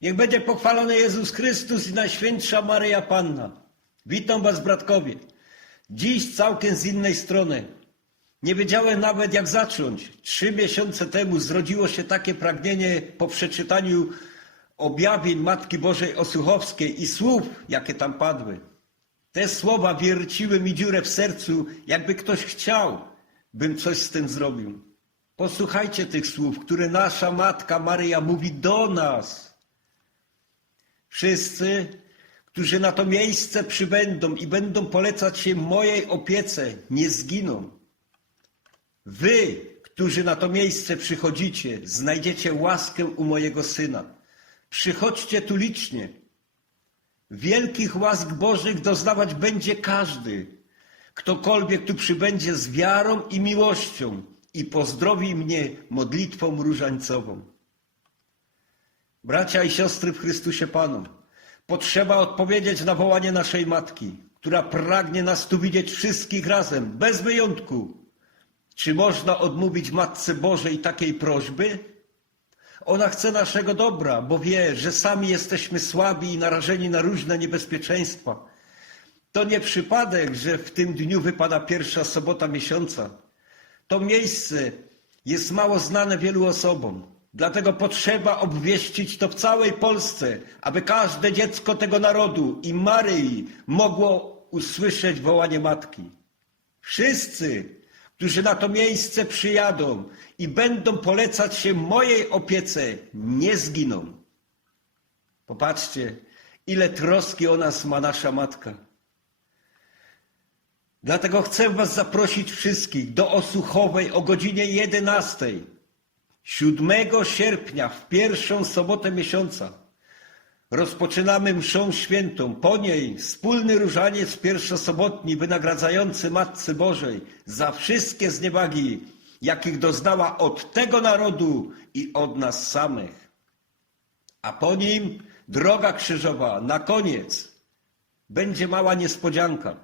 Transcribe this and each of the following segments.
Niech będzie pochwalony Jezus Chrystus i Najświętsza Maryja Panna. Witam Was, bratkowie. Dziś całkiem z innej strony. Nie wiedziałem nawet, jak zacząć. Trzy miesiące temu zrodziło się takie pragnienie po przeczytaniu objawień Matki Bożej Osuchowskiej i słów, jakie tam padły. Te słowa wierciły mi dziurę w sercu, jakby ktoś chciał, bym coś z tym zrobił. Posłuchajcie tych słów, które nasza Matka Maryja mówi do nas. Wszyscy, którzy na to miejsce przybędą i będą polecać się mojej opiece, nie zginą. Wy, którzy na to miejsce przychodzicie, znajdziecie łaskę u mojego Syna. Przychodźcie tu licznie. Wielkich łask Bożych doznawać będzie każdy, ktokolwiek tu przybędzie z wiarą i miłością i pozdrowi mnie modlitwą różańcową. Bracia i siostry w Chrystusie Panu, potrzeba odpowiedzieć na wołanie naszej Matki, która pragnie nas tu widzieć wszystkich razem, bez wyjątku. Czy można odmówić Matce Bożej takiej prośby? Ona chce naszego dobra, bo wie, że sami jesteśmy słabi i narażeni na różne niebezpieczeństwa. To nie przypadek, że w tym dniu wypada pierwsza sobota miesiąca. To miejsce jest mało znane wielu osobom. Dlatego potrzeba obwieścić to w całej Polsce, aby każde dziecko tego narodu i Maryi mogło usłyszeć wołanie matki. Wszyscy, którzy na to miejsce przyjadą i będą polecać się mojej opiece, nie zginą. Popatrzcie, ile troski o nas ma nasza matka. Dlatego chcę Was zaprosić wszystkich do Osłuchowej o godzinie 11. 7 sierpnia, w pierwszą sobotę miesiąca. Rozpoczynamy mszą świętą, po niej wspólny różaniec pierwszosobotni wynagradzający Matce Bożej za wszystkie zniewagi, jakich doznała od tego narodu i od nas samych. A po nim droga krzyżowa, na koniec, będzie mała niespodzianka.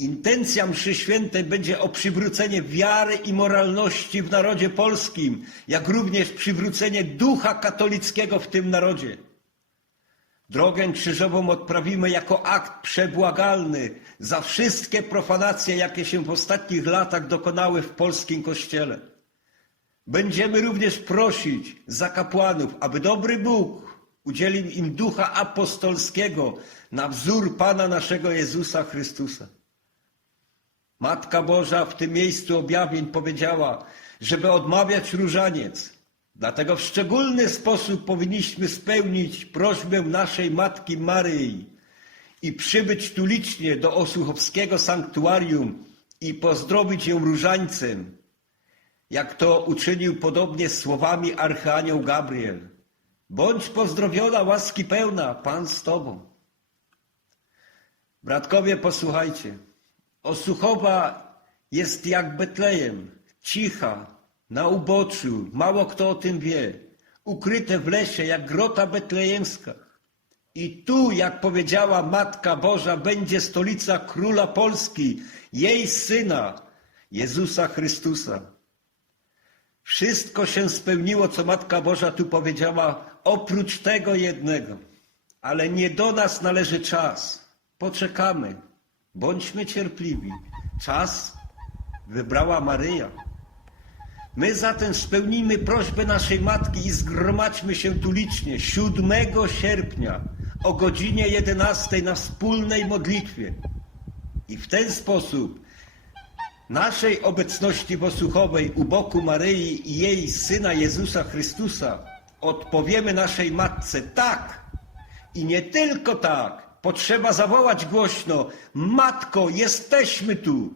Intencja mszy świętej będzie o przywrócenie wiary i moralności w narodzie polskim, jak również przywrócenie ducha katolickiego w tym narodzie. Drogę krzyżową odprawimy jako akt przebłagalny za wszystkie profanacje, jakie się w ostatnich latach dokonały w polskim kościele. Będziemy również prosić za kapłanów, aby dobry Bóg udzielił im ducha apostolskiego na wzór Pana naszego Jezusa Chrystusa. Matka Boża w tym miejscu objawień powiedziała, żeby odmawiać różaniec. Dlatego w szczególny sposób powinniśmy spełnić prośbę naszej Matki Maryi i przybyć tu licznie do Osłuchowskiego Sanktuarium i pozdrowić ją różańcem, jak to uczynił podobnie słowami Archanioł Gabriel. Bądź pozdrowiona, łaski pełna, Pan z Tobą. Bratkowie, posłuchajcie. Osłuchowa jest jak Betlejem, cicha, na uboczu, mało kto o tym wie, ukryte w lesie jak grota betlejemska. I tu, jak powiedziała Matka Boża, będzie stolica Króla Polski, jej Syna, Jezusa Chrystusa. Wszystko się spełniło, co Matka Boża tu powiedziała, oprócz tego jednego. Ale nie do nas należy czas. Poczekamy. Bądźmy cierpliwi. Czas wybrała Maryja. My zatem spełnijmy prośbę naszej Matki i zgromadźmy się tu licznie 7 sierpnia o godzinie 11 na wspólnej modlitwie. I w ten sposób naszej obecności w Osłuchowej u boku Maryi i jej Syna Jezusa Chrystusa odpowiemy naszej Matce tak i nie tylko tak. Potrzeba zawołać głośno: Matko, jesteśmy tu!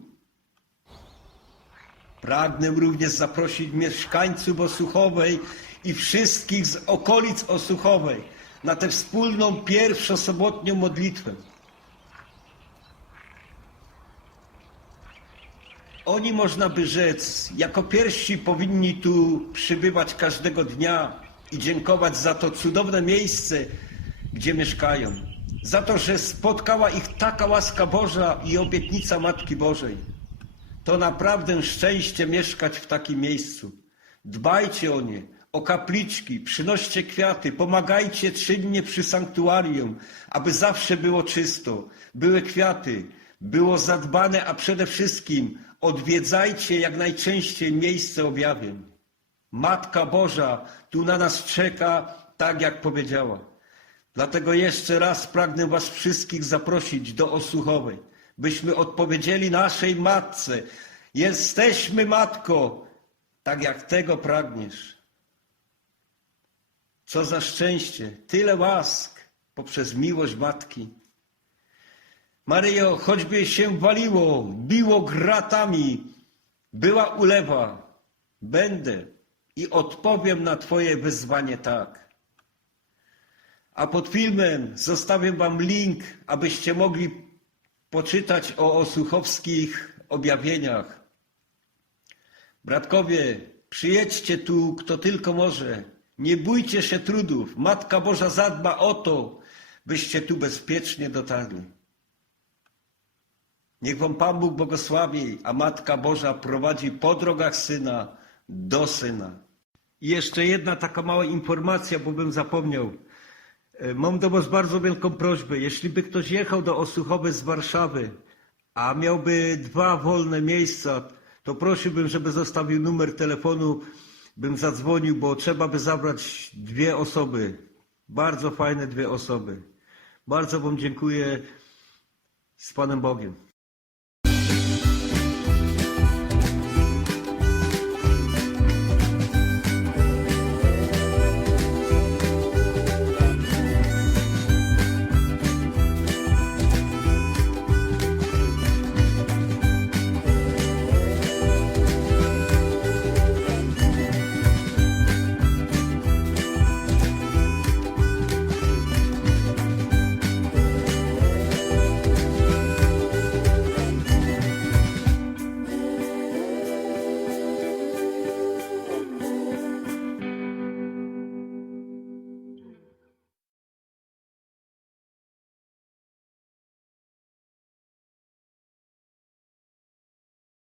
Pragnę również zaprosić mieszkańców Osłuchowej i wszystkich z okolic Osłuchowej na tę wspólną pierwszosobotnią modlitwę. Oni, można by rzec, jako pierwsi powinni tu przybywać każdego dnia i dziękować za to cudowne miejsce, gdzie mieszkają. Za to, że spotkała ich taka łaska Boża i obietnica Matki Bożej. To naprawdę szczęście mieszkać w takim miejscu. Dbajcie o nie, o kapliczki, przynoście kwiaty, pomagajcie czynnie przy sanktuarium, aby zawsze było czysto, były kwiaty, było zadbane, a przede wszystkim odwiedzajcie jak najczęściej miejsce objawiem. Matka Boża tu na nas czeka, tak jak powiedziała. Dlatego jeszcze raz pragnę Was wszystkich zaprosić do Osłuchowej, byśmy odpowiedzieli naszej Matce. Jesteśmy Matko, tak jak tego pragniesz. Co za szczęście, tyle łask poprzez miłość Matki. Maryjo, choćby się waliło, biło gratami, była ulewa, będę i odpowiem na Twoje wyzwanie tak. A pod filmem zostawię Wam link, abyście mogli poczytać o osłuchowskich objawieniach. Bratkowie, przyjedźcie tu, kto tylko może. Nie bójcie się trudów. Matka Boża zadba o to, byście tu bezpiecznie dotarli. Niech Wam Pan Bóg błogosławi, a Matka Boża prowadzi po drogach Syna do Syna. I jeszcze jedna taka mała informacja, bo bym zapomniał. E, Mam do Was bardzo wielką prośbę. Jeśli by ktoś jechał do Osłuchowy z Warszawy, a miałby dwa wolne miejsca, to prosiłbym, żeby zostawił numer telefonu, bym zadzwonił, bo trzeba by zabrać dwie osoby. Bardzo fajne dwie osoby. Bardzo Wam dziękuję z Panem Bogiem.